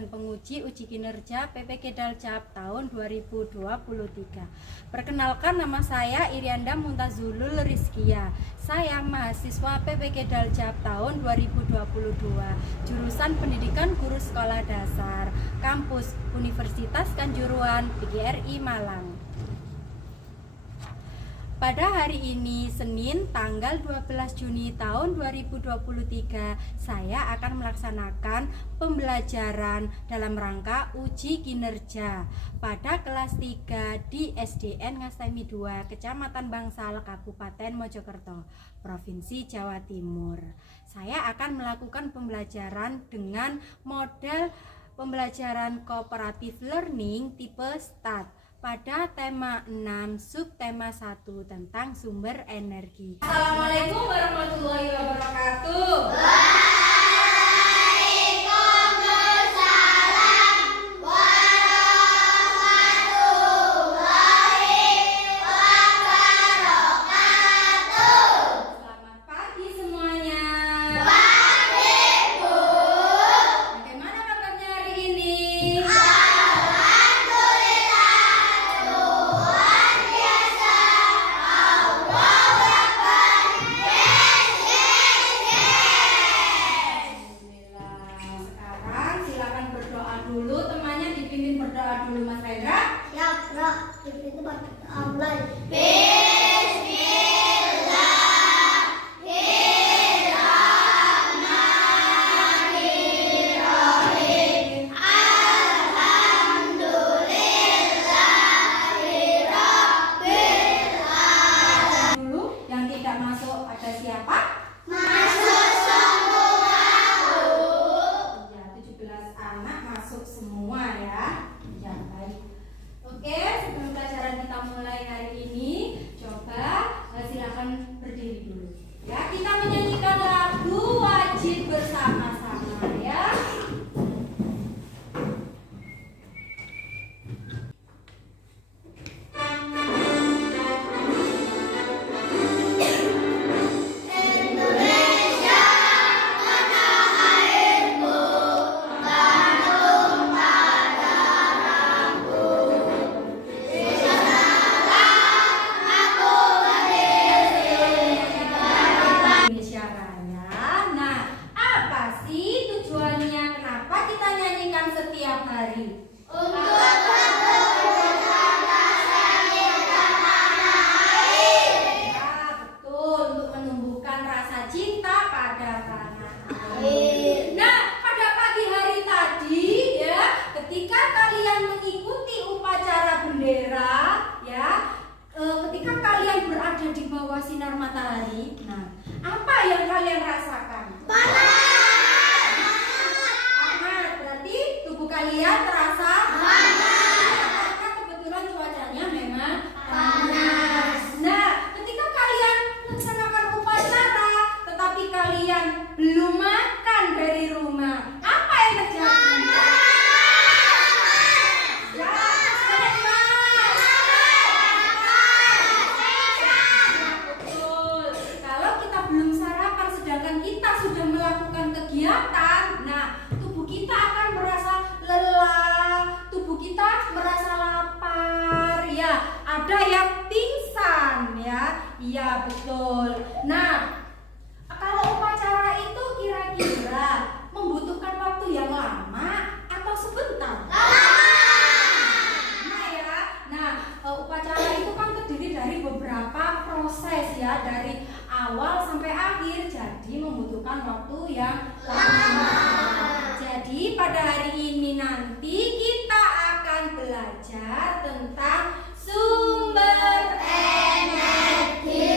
jurusan penguji uji kinerja PPK Daljab tahun 2023. Perkenalkan, nama saya Irianda Muntazulul Rizkia. Saya mahasiswa PPK Daljab tahun 2022, jurusan Pendidikan Guru Sekolah Dasar, kampus Universitas Kanjuruhan, PGRI Malang. Pada hari ini, Senin tanggal 12 Juni tahun 2023, saya akan melaksanakan pembelajaran dalam rangka uji kinerja pada kelas 3 di SDN Ngastemi 2, Kecamatan Bangsal, Kabupaten Mojokerto, Provinsi Jawa Timur. Saya akan melakukan pembelajaran dengan model pembelajaran cooperative learning tipe START pada tema 6 subtema 1 tentang sumber energi. Assalamualaikum warahmatullahi wabarakatuh. Dulu temannya dipimpin berdoa dulu, Mas Rendra. Ya, Bro. Itu online. Bismillahirrahmanirrahim. Alhamdulillahirabbil alamin. Dulu yang tidak masuk ada siapa? Masuk semua. Ya, 17 anak masuk semua ya. Ya, baik. Oke, sebelum pelajaran kita mulai hari ini, coba silakan berdiri dulu. Ya, kita menyanyikan lagu wajib bersama-sama ya. Indonesia Raya. Nah, apa sih tujuannya? Kenapa kita nyanyikan setiap hari? Ya, betul, untuk menumbuhkan rasa cinta pada tanah air. Nah, pada pagi hari tadi ya, ketika kalian mengikuti upacara bendera ya, ketika kalian berada di bawah sinar matahari, nah, apa yang kalian rasakan? Hangat, berarti tubuh kalian terasa panas. Karena kebetulan cuacanya memang panas. Nah, ketika kalian melaksanakan upacara, tetapi kalian belum makan dari rumah, apa yang terjadi? Ya, betul. Kalau kita belum sarapan, sedangkan kita sudah melakukan kegiatan, nah, tubuh kita akan merasa lelah, tubuh kita merasa lapar, ya. Ada yang pingsan, ya. Iya, betul. Nah, kalau upacara itu kira-kira membutuhkan waktu yang lama atau sebentar? Nah ya, upacara itu kan terdiri dari beberapa proses ya, dari awal sampai akhir, jadi membutuhkan waktu yang lama. Jadi pada hari ini nanti kita akan belajar tentang sumber energi,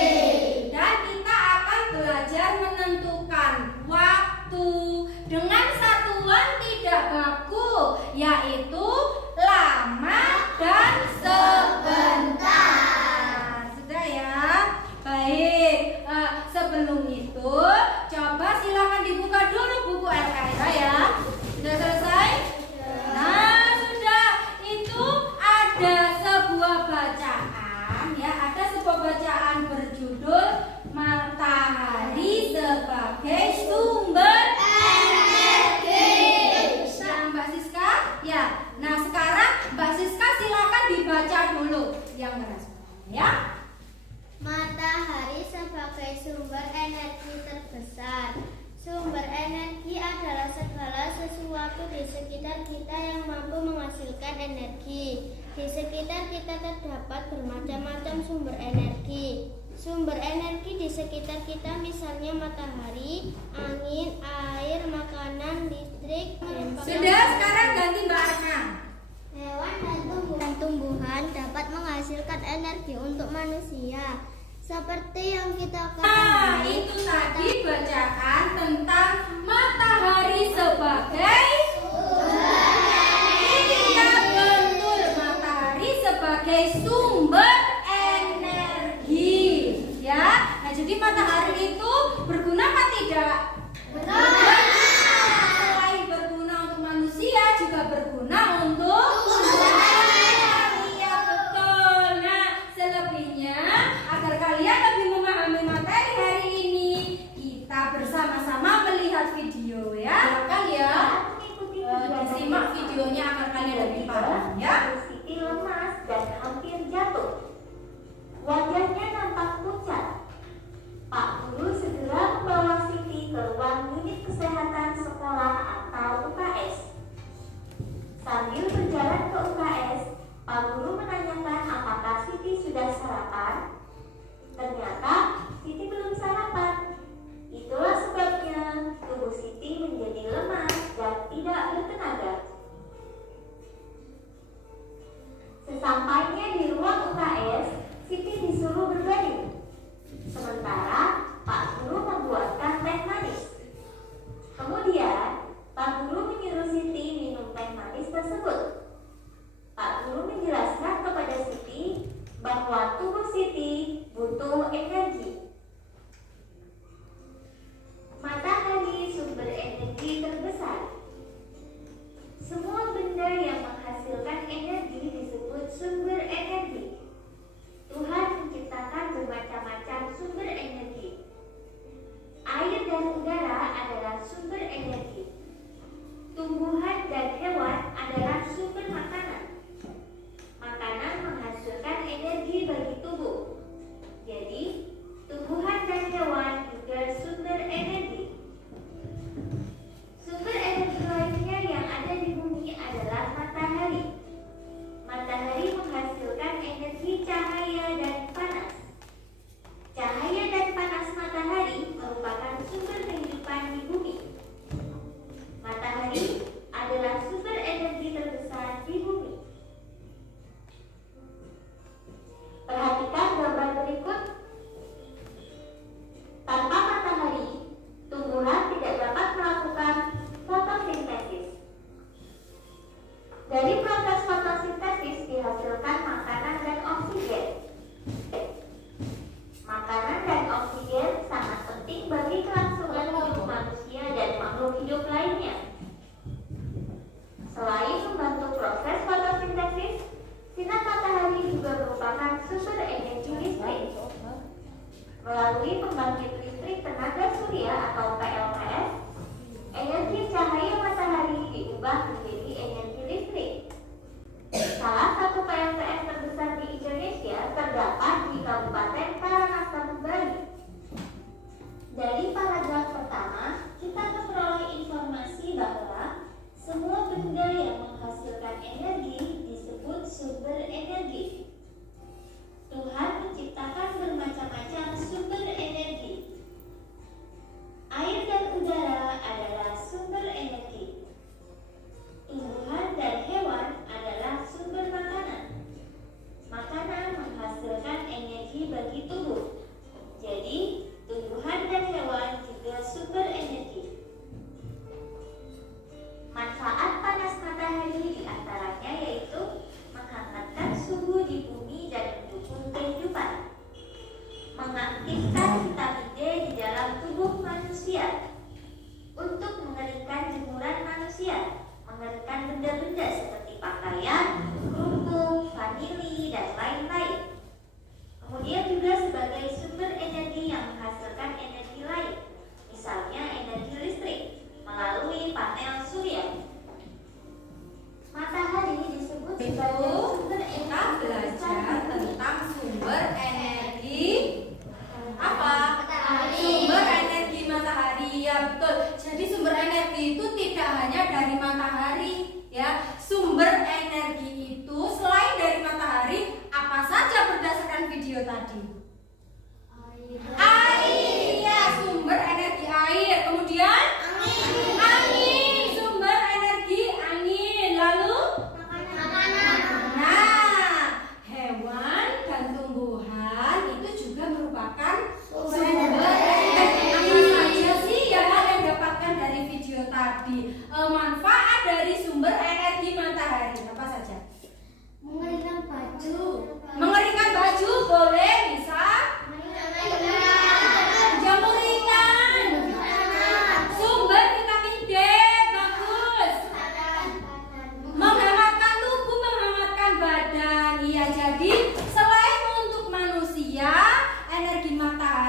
dan kita akan belajar menentukan waktu dengan satuan tidak baku, yaitu lama dan sebentar. Sudah ya? Baik, sebelum itu coba silakan dibuka dulu buku LKS ya. Sudah selesai? Nah, sudah. Itu ada sebuah bacaan sebagai sumber energi terbesar. Sumber energi adalah segala sesuatu di sekitar kita yang mampu menghasilkan energi. Di sekitar kita terdapat bermacam-macam sumber energi. Sumber energi di sekitar kita misalnya matahari, angin, air, makanan, listrik, Sudah, sekarang ganti Mbak Arna. hewan dan tumbuhan dapat menghasilkan energi untuk manusia. Seperti yang kita Nah, ketahui, itu tadi bacaan tentang matahari sebagai iya betul, matahari sebagai sumber energi, ya. Nah, jadi matahari itu berguna apa tidak? Benar. Selain berguna untuk manusia, juga berguna untuk iya betul. Nah, selebihnya agar kalian lebih memahami materi hari ini, kita bersama-sama melihat video ya. Silakan ya. Disimak videonya agar kalian lebih paham ya. Siti lemas dan hampir jatuh. Wajahnya nampak pucat. Pak Guru segera membawa Siti ke ruang unit kesehatan sekolah atau UKS. Sambil berjalan ke UKS, Pak Guru menanyakan apakah Siti sudah sarapan. Ternyata Siti belum sarapan. Itulah sebabnya tubuh Siti menjadi lemas dan tidak bertenaga. Sesampainya di ruang UKS, Siti disuruh berbaring. Sementara Pak Guru membuatkan teh manis. Kemudian Pak Guru menyuruh Siti minum teh manis tersebut. Pak Guru menjelaskan kepada Siti bahwa tubuh Siti butuh energi. Matahari sumber energi terbesar. Semua benda yang menghasilkan energi disebut sumber energi. Tuhan menciptakan bermacam-macam sumber energi. Air dan udara adalah sumber energi. Tumbuhan dan hewan adalah sumber makanan. Makanan menghasilkan energi bagi tubuh. Jadi, tumbuhan dan hewan juga sumber energi. Sumber energi lainnya yang ada di bumi adalah matahari. Matahari menghasilkan energi cahaya dan panas. Cahaya dan panas matahari merupakan sumber kehidupan di bumi. Matahari adalah sumber energi terbesar di bumi. Perhatikan gambar berikut. Tanpa matahari, tumbuhan tidak dapat melakukan fotosintesis. Dari proses fotosintesis dihasilkan makanan dan oksigen. Makanan dan oksigen sangat penting bagi kelangsungan hidup manusia dan makhluk hidup lainnya. Selain membantu proses fotosintesis, sinar matahari juga merupakan sumber energi listrik. Melalui pembangkit listrik tenaga surya atau PLTS, energi cahaya matahari diubah menjadi energi listrik. Salah satu PLTS terbesar di Indonesia terdapat di Kabupaten Karangasem, Bali. Dari paragraf pertama, kita memperoleh informasi bahwa semua benda yang menghasilkan energi disebut sumber energi. Tuhan menciptakan bermacam-macam sumber energi. Air dan udara adalah sumber energi.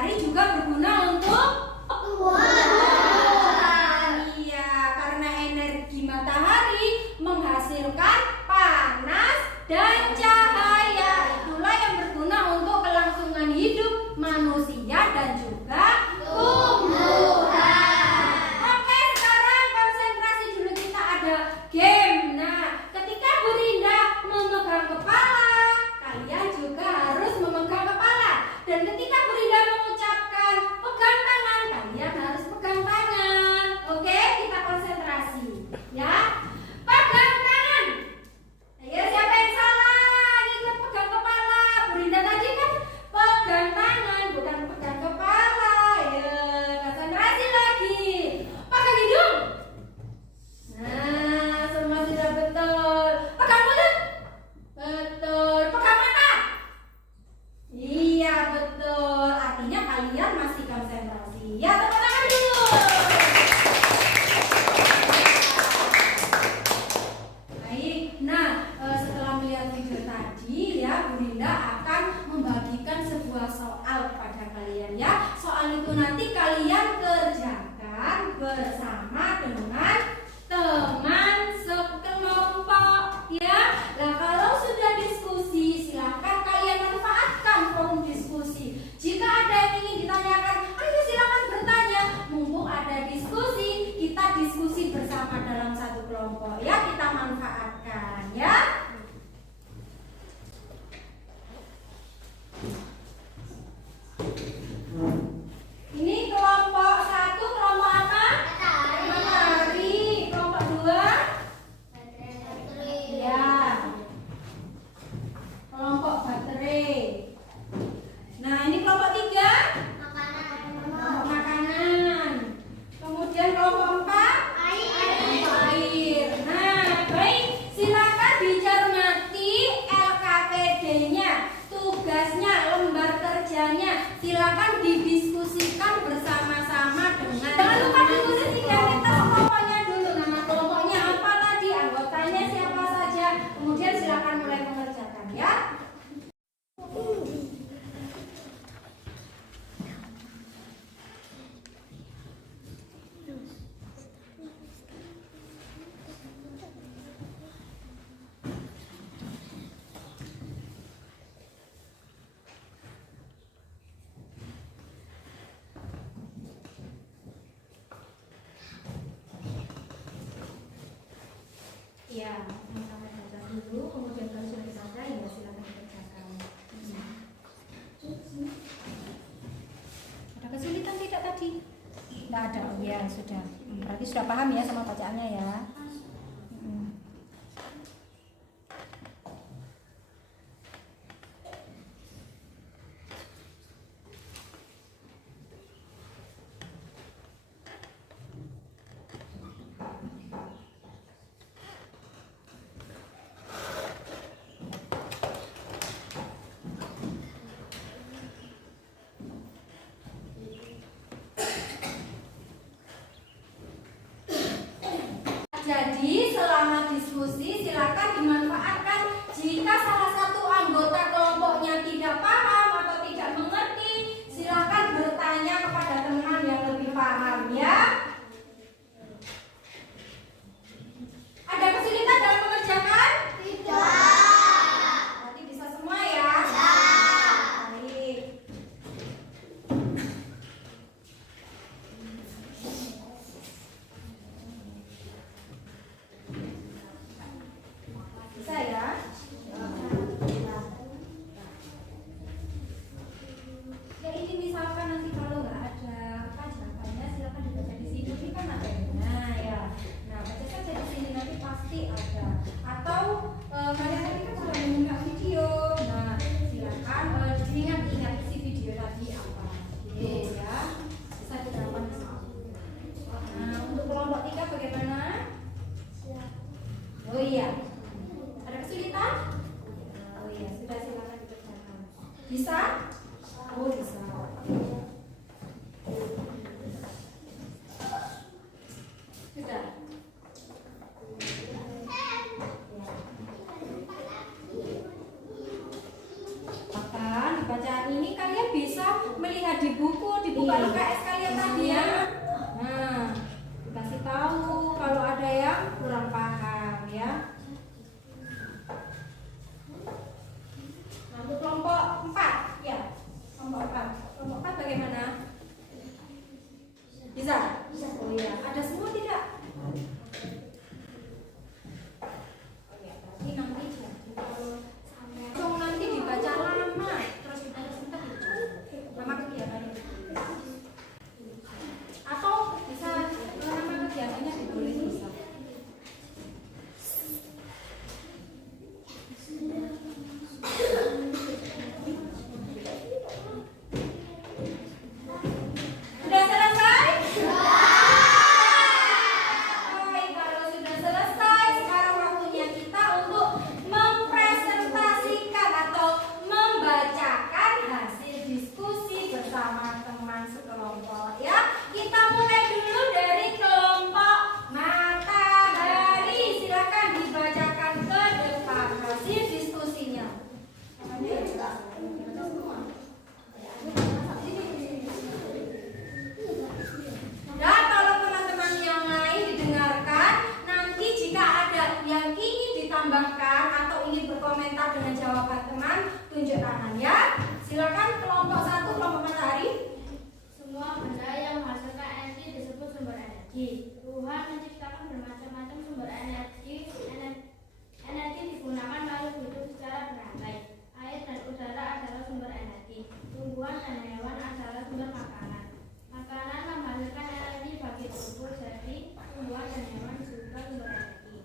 matahari juga berguna untuk iya, karena energi matahari menghasilkan panas dan cahaya. Itulah yang berguna untuk kelangsungan hidup manusia dan juga tumbuhan. Oke, sekarang konsentrasi dulu, kita ada game. Nah, ketika Bu Rinda memegang kepala, kalian juga harus memegang kepala. Dan ketika Bu Rinda mengucapkan pegang tangan, kalian harus pegang tangan. Oke, kita konsentrasi ya. Pegang tangan. Ayo, siapa yang salah? Ikut pegang kepala. Bu Rinda tadi kan pegang tangan, bukan pegang kepala. Ayo, konsentrasi lagi. Pegang hidung. Nah, semua sudah betul. Pegang mulut. Betul. Pegang mata. Iya, betul. Artinya kalian masih konsentrasi. Ya, tepuk tangan dulu. Baik. Nah, setelah melihat video tadi ya, Bu Rinda akan membagikan sebuah soal kepada kalian ya. Soal itu nanti kalian kerjakan bersama dengan teman sekelompok ya. Nah, kalau sudah diskusi, silakan kalian manfaatkan forum diskusi. Jika ada yang ingin ditanyakan, ayo silakan bertanya. Mumpung ada diskusi, kita diskusi bersama dalam satu kelompok ya. Kita manfaatkan ya. Ini kelompok 1, kelompok apa? Matahari. Kelompok 2? Ya. Kelompok baterai. Nah, ini kelompok 3? Kelompok makanan. Kemudian kelompok 4? Air. Nah, baik. Silakan dicermati LKPD-nya, tugasnya, lembar kerjanya. Silakan didiskusikan bersama-sama dengan. Jangan lupa diskusikan kita kelompoknya dulu. Nama kelompoknya apa tadi? Anggotanya siapa saja? Kemudian silakan mulai mengerjakan ya. Ya, pertama baca dulu, kemudian kalau sudah dibaca ya silakan dikerjakan. Ada kesulitan tidak tadi? Tidak ada, oh ya sudah. Berarti sudah paham ya sama bacaannya ya. Jadi selama diskusi silakan dimanfaatkan. Jika salah satu anggota kelompoknya tidak paham atau tidak mengerti, silakan bertanya kepada teman yang lebih paham ya. Ada kesulitan dalam mengerjakan? Tidak. Berarti bisa semua ya? Baik. Buka UKS kalian tadi ya. Nah, dikasih tahu kalau ada yang kurang paham ya. Nah, untuk kelompok 4 ya. Kelompok 4. Kelompok 4 bagaimana? Bisa? Oh iya, ada semua tidak? Oh iya, berarti nanti kalau nanti dibaca lama, terus kita sebentar nama kegiatannya. Atau bisa nama kegiatannya ditulis bisa. Sudah selesai? Baik, kalau sudah selesai, sekarang waktunya kita untuk mempresentasikan atau membacakan hasil diskusi bersama teman sekelompok ya. Kita mulai dulu dari kelompok Matahari. Silakan dibacakan ke depan hasil diskusinya. Dan tolong teman-teman yang lain didengarkan. Nanti jika ada yang ingin ditambahkan atau ingin berkomentar dengan jawaban teman, tunjuk tangan ya. Silakan kelompok 1, kelompok Matahari. Semua benda yang menghasilkan energi disebut sumber energi. Tuhan menciptakan bermacam-macam sumber energi. Energi digunakan makhluk hidup secara berantai. Air dan udara adalah sumber energi. Tumbuhan dan hewan adalah sumber makanan. Makanan menghasilkan energi bagi tubuh, jadi tumbuhan dan hewan juga sumber energi.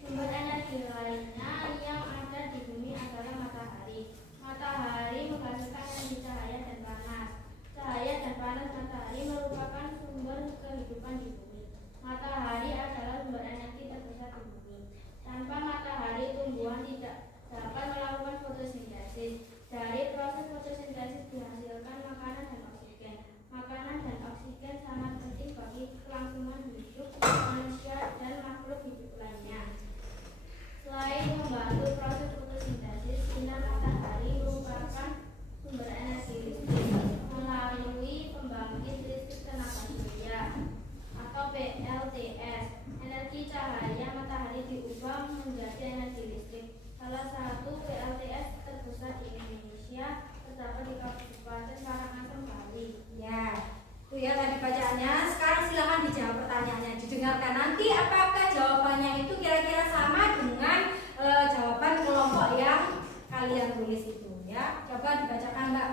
Sumber energi lainnya yang ada di bumi adalah matahari. Matahari menghasilkan energi cahaya dan panas. Cahaya dan panas matahari merupakan sumber kehidupan di bumi. Matahari adalah sumber energi terbesar di bumi. Tanpa matahari, tumbuhan tidak dapat melakukan fotosintesis. Dari proses fotosintesis dihasilkan makanan dan oksigen. Makanan dan oksigen sangat penting bagi kelangsungan hidup manusia dan makhluk hidup lainnya. Selain membantu proses fotosintesis, sinar matahari merupakan sumber energi listrik melalui pembangkit listrik tenaga surya atau PLTS. Energi cahaya matahari diubah menjadi energi listrik. Salah satu PLTS terbesar di Indonesia terdapat di Kabupaten Karangasem, Bali. Ya, itu ya tadi bacaannya. Sekarang silakan dijawab pertanyaannya, didengarkan. Nanti apakah jawabannya itu kira-kira sama dengan jawaban kelompok yang kalian tulis itu ya. Coba dibacakan Mbak.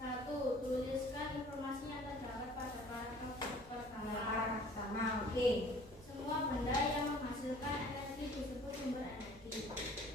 1. Tuliskan informasi yang terdapat pada paragraf pertama. Sama, oke. Semua benda yang menghasilkan energi disebut sumber energi.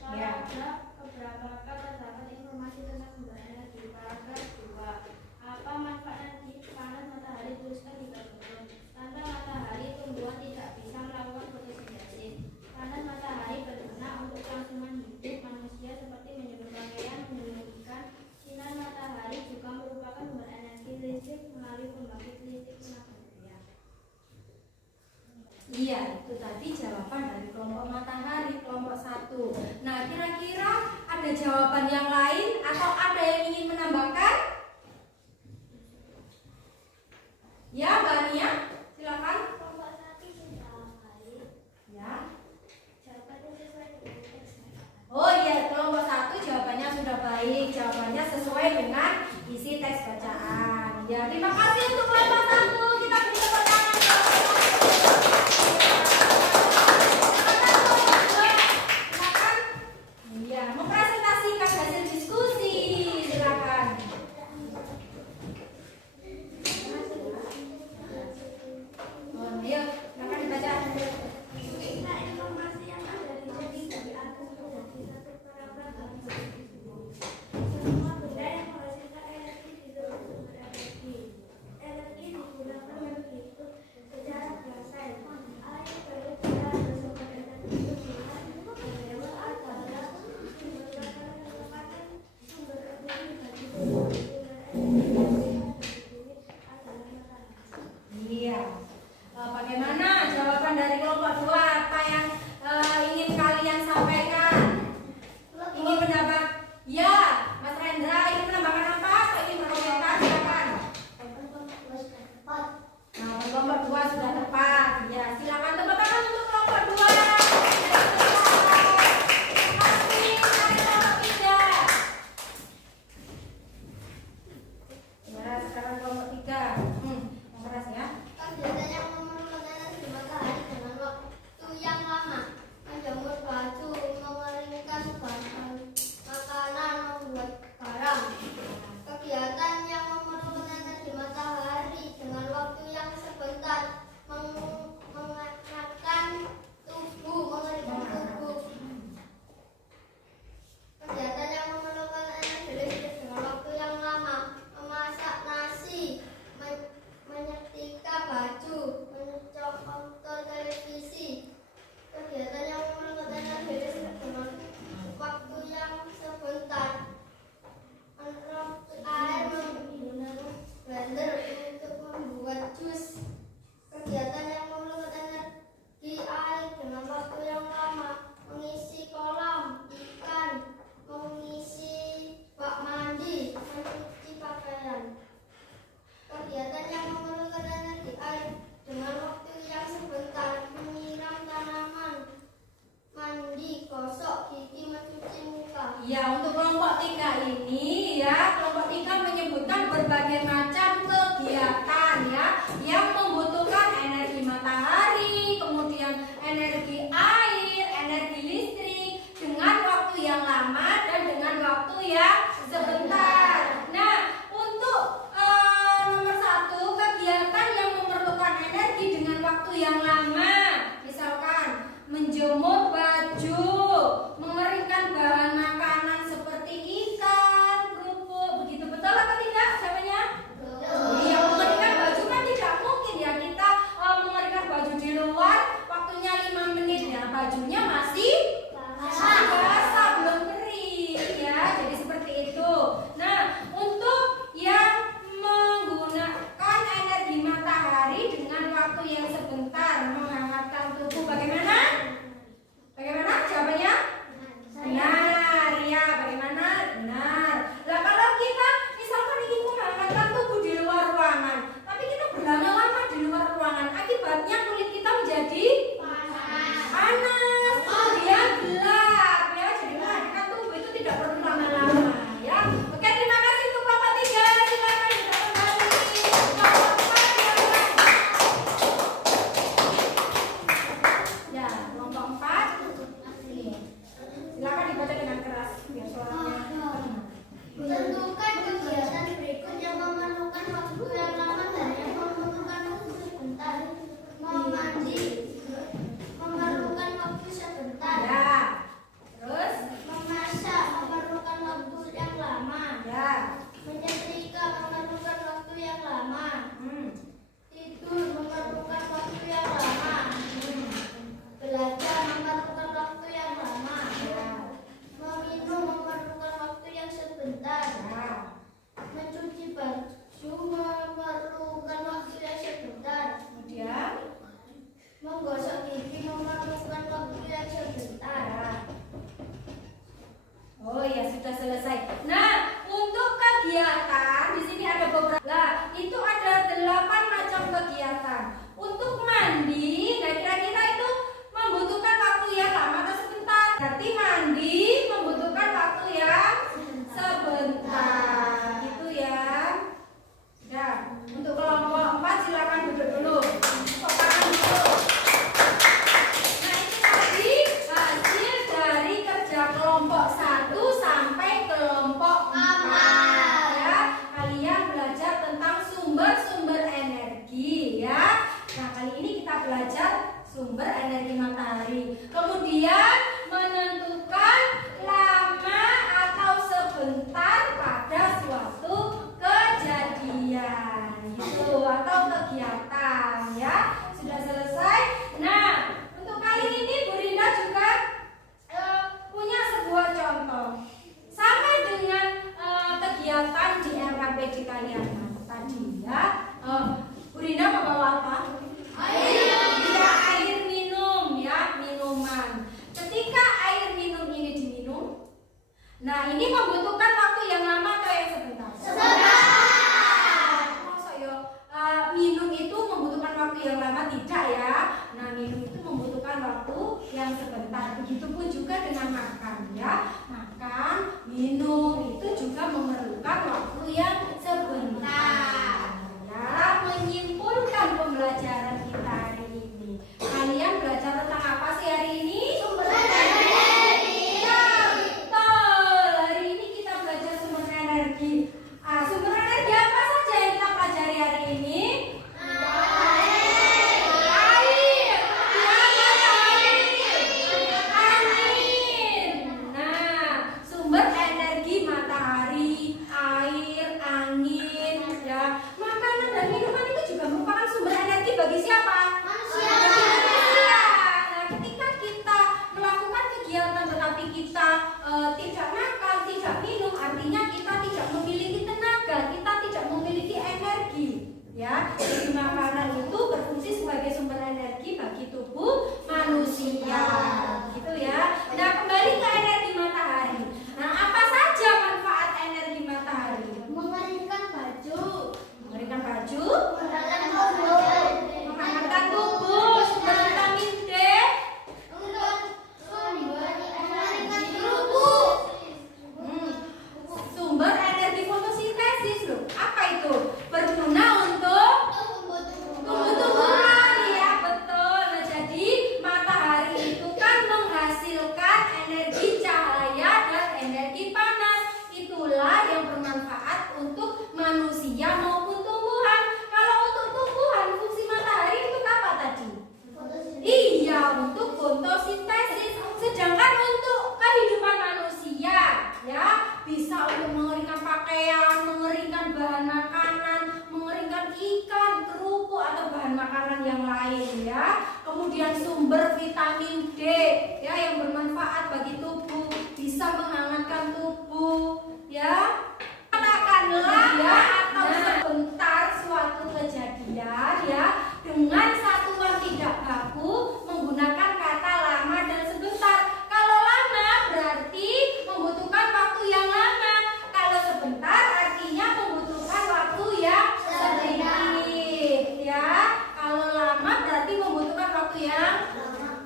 Ya. Paragraf keberapakah terdapat informasi tentang sumber energi? Paragraf 2. Apa manfaat energi panas matahari? Tuliskan 3 huruf. Tanpa matahari, tumbuhan tidak bisa melakukan fotosintesis. Panas matahari berguna untuk kelangsungan hidup manusia seperti menyebut pakaian, menyebut ikan. Sinar matahari juga merupakan sumber energi listrik melalui pembangkit listrik tenaga surya. Iya, itu tadi jawaban dari kelompok Matahari, kelompok 1. Nah, kira-kira ada jawaban yang lain atau ada yang ingin menambahkan? Ya, Mbak Nia, silakan. Kelompok 1 sudah baik. Ya. Jawabannya sesuai dengan teks. Oh iya, kelompok 1 jawabannya sudah baik. Jawabannya sesuai dengan isi teks bacaan. Ya, terima kasih untuk kelompok 1. Kita beri tepuk tangan. Silakan. Iya, mempresentasikan hasil diskusi. Silakan. Oh, ayo, silakan dibaca. Nah, informasi yang ada di sini di atas menjadi satu paragraf dalam satu diskusi. Semua benda yang menghasilkan energi disebut sumber energi. Energi kelompok 3 ini ya, kelompok 3 menyebutkan berbagai macam kegiatan ya yang membutuhkan energi matahari, kemudian energi air, energi listrik dengan waktu yang lama dan dengan waktu yang sebentar. Nah, untuk nomor 1, kegiatan yang memerlukan energi dengan waktu yang lama, misalkan menjemur baju, mengeringkan bahan makanan seperti ikan, kerupuk, begitu betul apa tidak jawabannya? Iya, mengeringkan baju kan tidak mungkin ya kita mengeringkan baju di luar waktunya 5 menit ya, bajunya masih basah, belum kering ya, jadi seperti itu. Nah, untuk yang menggunakan energi matahari dengan waktu yang sebentar menghangatkan tubuh, bagaimana? Bagaimana jawabannya? Benar ya, bagaimana? Benar. Nah, kalau kita misalkan ingin menghangatkan tubuh di luar ruangan, tapi kita berlama-lama di luar ruangan, akibatnya kulit kita menjadi panas, kemudian gelap ya. Jadi menghangatkan tubuh itu tidak perlu lama-lama ya. Oke, terima kasih untuk kelompok 3. Silakan kita kembali kelompok 4 yang lain. Ya, kelompok 4. Silakan dibaca dengan keras biar suaranya. Tentukan kegiatan berikut yang memerlukan waktu yang lama dan yang memerlukan waktu sebentar. Memandi memerlukan waktu sebentar. Ya. Terus Memasak memerlukan waktu yang lama. ya. Menyetrika memerlukan waktu yang lama. Tidur memerlukan waktu yang lama. Belajar memerlukan waktu yang lama. Ya. Meminum memerlukan waktu yang sebentar. Ya. Mencuci baju memerlukan waktu yang sebentar. Kemudian Menggosok gigi memerlukan waktu yang sebentar. ya. Oh ya, sudah selesai. Nah, untuk kegiatan di sini ada beberapa. Lah, itu ada 8 macam kegiatan. Untuk mandi, nah kira-kira itu membutuhkan waktu yang lama atau sebentar? Berarti mandi membutuhkan waktu yang sebentar. Gitu ya. Sudah. Untuk kelompok 4 silakan duduk dulu. Tangan dulu. Nah, itu tadi hasil dari kerja kelompok 1 sampai kelompok 4 ya. Kalian belajar tentang sumber-sumber energi ya. Nah, kali ini kita belajar sumber energi matahari. Kemudian menentukan lama atau sebentar pada suatu kejadian gitu atau kegiatan ya. Sudah selesai. Nah, untuk kali ini Bu Rinda juga punya sebuah contoh sama dengan kegiatan di RKPD kalian tadi ya. Bu Rinda membawa apa? Iya, air minum ya, minuman. Ketika air minum ini diminum, nah ini membutuhkan waktu yang lama atau yang sebentar? Masa ya minum itu membutuhkan waktu yang lama? Tidak ya. Nah, minum itu membutuhkan waktu yang sebentar. Begitupun juga dengan makan ya. Makan, minum itu juga memerlukan waktu yang sebentar. Ya, menyimpulkan pembelajaran kita hari ini. Kalian belajar tentang apa sih hari ini? Sumber energi. Ya, betul. Hari ini kita belajar sumber energi. Sumber energi apa saja yang kita pelajari hari ini? Air. Angin. Nah, sumber energi matahari, air, angin, ya. makanan yang lain ya. Kemudian sumber vitamin D ya yang bermanfaat bagi tubuh, bisa menghangatkan tubuh ya. Katakanlah ya atau sebentar suatu kejadian ya dengan satuan tidak baku menggunakan kata lama dan sebentar. Kalau lama berarti membutuhkan waktu yang lama. Kalau sebentar artinya membutuhkan waktu yang sedikit ya. Kalau lama berarti membutuhkan waktu yang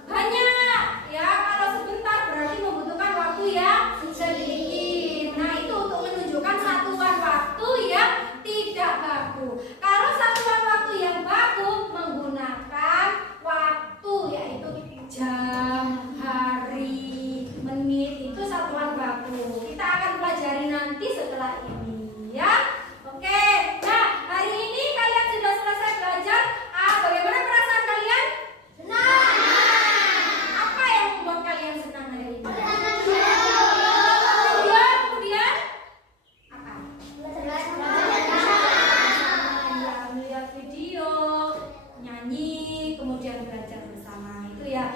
banyak ya. Kalau sebentar berarti membutuhkan waktu yang sedikit. Nah, itu untuk menunjukkan satuan waktu yang tidak baku. Kalau satuan waktu yang baku menggunakan waktu, yaitu jam, hari, menit, itu satuan baku. Kita akan pelajari nanti setelah ini ya. Oke, nah hari ini kalian sudah selesai belajar. Bagaimana perasaan kalian? Senang. Apa yang membuat kalian senang hari ini? Kemudian apa? Melihat video, nyanyi, kemudian belajar bersama itu ya.